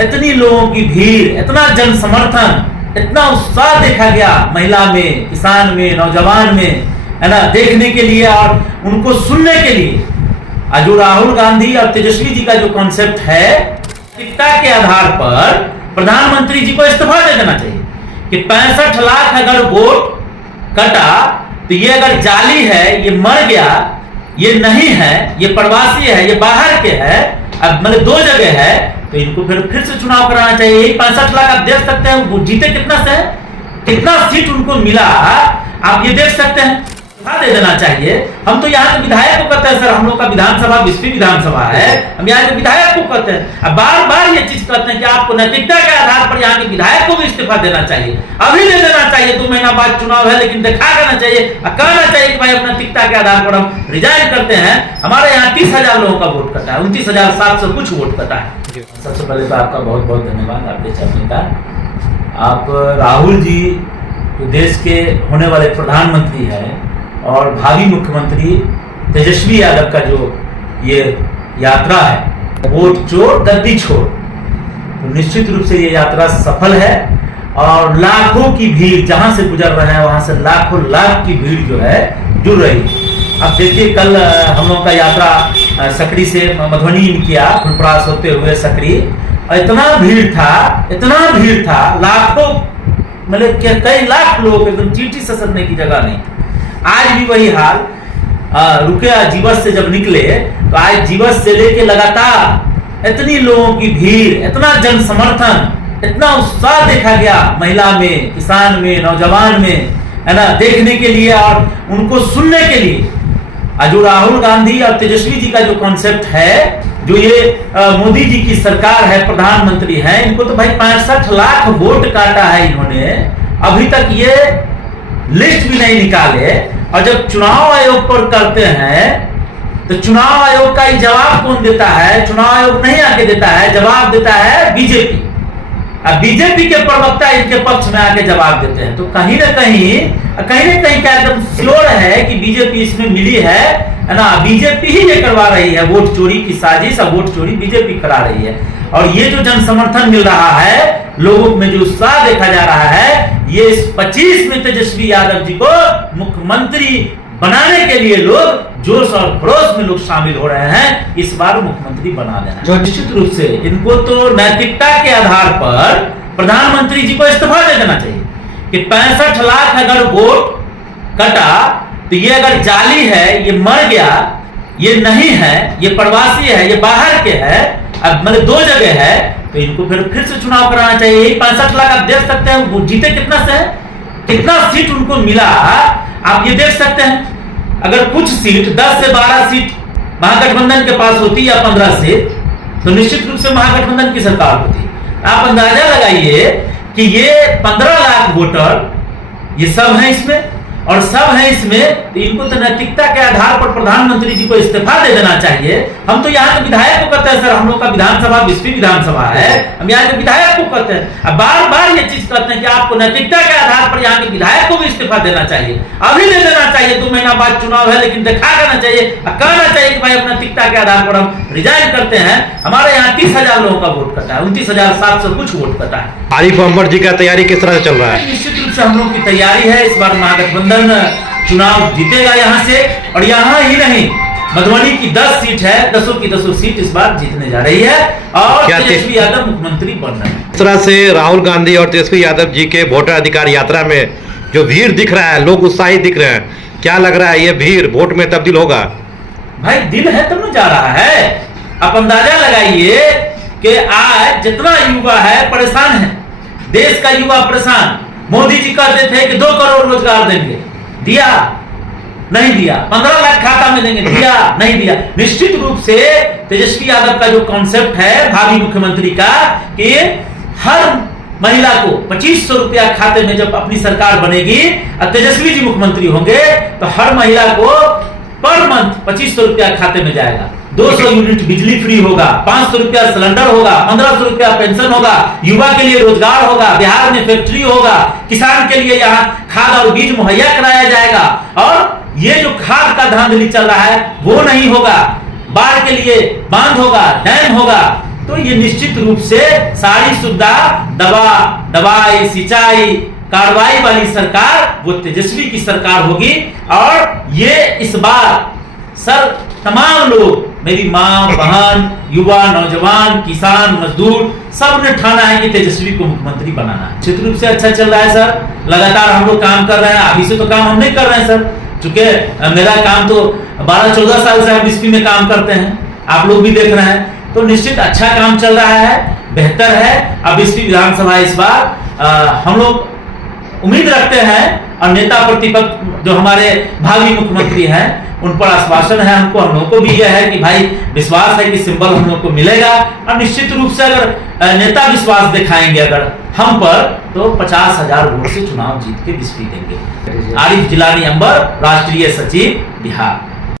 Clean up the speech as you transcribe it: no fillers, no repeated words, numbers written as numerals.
इतनी लोगों की भीड़, इतना जन समर्थन, इतना उत्साह देखा गया महिला में, किसान में, नौजवान में, है ना, देखने के लिए और उनको सुनने के लिए। जो राहुल गांधी और तेजस्वी जी का जो कॉन्सेप्ट है, नैतिकता के आधार पर प्रधानमंत्री जी को इस्तीफा दे देना चाहिए कि 65 लाख अगर वोट कटा तो ये अगर जाली है, ये मर गया, ये नहीं है, ये प्रवासी है, ये बाहर के है, अब मतलब 2 जगह है, तो इनको फिर से चुनाव कराना चाहिए। यही 65 लाख आप देख सकते हैं, वो जीते कितना से, कितना सीट उनको मिला, आप ये देख सकते हैं। दे देना चाहिए। हम तो यहाँ के विधायक को कहते हैं सर, हम लोग का विधानसभा 20वीं विधानसभा है, हम यहाँ के विधायक को कहते हैं। अब बार बार ये चीज कहते हैं कि आपको नैतिकता के आधार पर यहाँ के विधायक को भी इस्तीफा देना चाहिए, अभी दे देना चाहिए। 2 महीना बाद चुनाव है, लेकिन दिखा देना चाहिए, कहना चाहिए कि भाई नैतिकता के आधार पर हम रिजाइन करते हैं। हमारे यहाँ 30,000 लोगों का वोट कटा है, 29,700 कुछ वोट कटा है। सबसे पहले तो आपका बहुत बहुत धन्यवाद, आपके चैनल का। आप राहुल जी देश के होने वाले प्रधानमंत्री हैं और भावी मुख्यमंत्री तेजस्वी यादव का जो ये यात्रा है, वोट चोर गद्दी छोड़, तो निश्चित रूप से ये यात्रा सफल है और लाखों की भीड़ जहां से गुजर रहे हैं वहां से लाखों लाख की भीड़ जो है जुड़ रही है। अब देखिए, कल हम लोगों का यात्रा सकरी से मधुबनी किया, फुलपरास होते हुए सकरी, इतना भीड़ था, लाखों मतलब कई लाख लोग, एकदम चींटी ससरने की जगह नहीं। आज भी वही हाल, रुके जीवस से जब निकले तो आज जीवस से लेके लगातार इतनी लोगों की भीड़, इतना जन समर्थन, इतना उत्साह देखा गया महिला में, किसान में, नौजवान में, है ना, देखने के लिए और उनको सुनने के लिए। जो राहुल गांधी और तेजस्वी जी का जो कॉन्सेप्ट है, जो ये मोदी जी की सरकार है, प्रधानमंत्री है, इनको तो भाई 65 लाख वोट काटा है इन्होंने, अभी तक ये लिस्ट भी नहीं निकाले। और जब चुनाव आयोग पर करते हैं तो चुनाव आयोग का ही जवाब कौन देता है? चुनाव आयोग नहीं आके देता है, जवाब देता है बीजेपी। अब बीजेपी के प्रवक्ता इनके पक्ष में आके जवाब देते हैं, तो कहीं ना कहीं क्या एकदम श्योर है कि बीजेपी इसमें मिली है ना, बीजेपी ही ये करवा रही है, वोट चोरी की साजिश और वोट चोरी बीजेपी करा रही है। और ये जो जन समर्थन मिल रहा है, लोगों में जो उत्साह देखा जा रहा है, ये इस 25 में तेजस्वी यादव जी को मुख्यमंत्री बनाने के लिए लोग जोश और खरोश में लोग शामिल हो रहे हैं, इस बार मुख्यमंत्री बना देना। जो निश्चित रूप से इनको तो नैतिकता के आधार पर प्रधानमंत्री जी को इस्तीफा दे देना चाहिए कि 65 लाख अगर वोट कटा तो ये अगर जाली है, ये मर गया, ये नहीं है, ये प्रवासी है, ये बाहर के है, अब मतलब 2 जगह है, तो इनको फिर से चुनाव कराना चाहिए। यही 65 लाख आप देख सकते हैं, वो जीते कितना से, कितना सीट उनको मिला, आप ये देख सकते हैं। अगर कुछ सीट 10 से 12 सीट महागठबंधन के पास होती या 15 सीट, तो निश्चित रूप से महागठबंधन की सरकार होती। आप अंदाजा लगाइए कि ये 15 लाख वोटर ये सब हैं इसमें, और सब है इसमें, तो इनको तो नैतिकता के आधार पर प्रधानमंत्री जी को इस्तीफा दे देना चाहिए। हम तो यहाँ के विधायक को कहते हैं सर, हम लोग का विधानसभा 20वीं विधानसभा है, हम यहाँ के विधायक को कहते हैं। अब बार बार ये चीज कहते हैं कि आपको नैतिकता के आधार पर यहाँ के विधायक को भी इस्तीफा देना चाहिए, अभी दे देना चाहिए। 2 महीना बाद चुनाव है, लेकिन दिखा देना चाहिए, कहना चाहिए कि भाई नैतिकता के आधार पर हम रिजाइन करते हैं। हमारे यहाँ 30,000 लोगों का वोट कटा है, 29,700 कुछ वोट कटा है। आरिफ मोहम्मद जी का तैयारी किस तरह से चल रहा है? निश्चित रूप से हम लोग की तैयारी है, इस बार महागठबंधन चुनाव जीतेगा यहाँ से, और यहाँ ही नहीं, मधुबनी की 10 सीट है, 10 की 10 सीट इस बार जीतने जा रही है और तेजस्वी यादव मुख्यमंत्री बन रहे हैं। इस तरह से राहुल गांधी और तेजस्वी यादव जी के वोटर अधिकार यात्रा में जो भीड़ दिख रहा है, लोग उत्साहित दिख रहे हैं, क्या लग रहा है ये भीड़ वोट में तब्दील होगा? भाई दिल है तब न जा रहा है। आप अंदाजा लगाइए कि आज जितना युवा है परेशान है, देश का युवा परेशान। मोदी जी कहते थे कि 2 करोड़ रोजगार देंगे, दिया नहीं दिया, 15 लाख खाता में देंगे, दिया नहीं दिया। निश्चित रूप से तेजस्वी यादव का जो कॉन्सेप्ट है भावी मुख्यमंत्री का, कि हर महिला को 2500 रुपया खाते में जब अपनी सरकार बनेगी और तेजस्वी जी मुख्यमंत्री होंगे, तो हर महिला को पर मंथ 2500 रुपया खाते में जाएगा। 200 यूनिट बिजली फ्री होगा, 500 रुपया सिलेंडर होगा, 1500 रुपया पेंशन होगा, युवा के लिए रोजगार होगा, बिहार में फैक्ट्री होगा, किसान के लिए यहाँ खाद और बीज मुहैया कराया जाएगा। और ये जो खाद का धांधली चल रहा है वो नहीं होगा, बाढ़ के लिए बांध होगा, डैम होगा, तो ये निश्चित रूप से सारी सुविधा, दवाई, सिंचाई, कार्रवाई वाली सरकार वो तेजस्वी की सरकार होगी। और ये इस बार सर तमाम लोग, मेरी माँ, बहन, युवा, नौजवान, किसान, मजदूर, सब ने ठाना है कि तेजस्वी को मुख्यमंत्री बनाना है। निश्चित रूप से अच्छा चल रहा है सर, लगातार हम लोग काम कर रहे हैं। अभी से तो काम हम नहीं कर रहे हैं सर, चूंकि मेरा काम तो 12-14 साल से हम बीएसपी में काम करते हैं, आप लोग भी देख रहे हैं। तो निश्चित अच्छा काम चल रहा है, बेहतर है। अब बीएसपी विधानसभा इस बार हम लोग उम्मीद रखते हैं, और नेता प्रतिपक्ष जो हमारे भावी मुख्यमंत्री हैं उन पर आश्वासन है हमको, हम लोगों को भी यह है कि भाई विश्वास है कि सिंबल हम लोग को मिलेगा। और निश्चित रूप से अगर नेता विश्वास दिखाएंगे अगर हम पर, तो 50,000 वोट से चुनाव जीत के बीएसपी देंगे। आरिफ जिलानी अंबर, राष्ट्रीय सचिव, बिहार।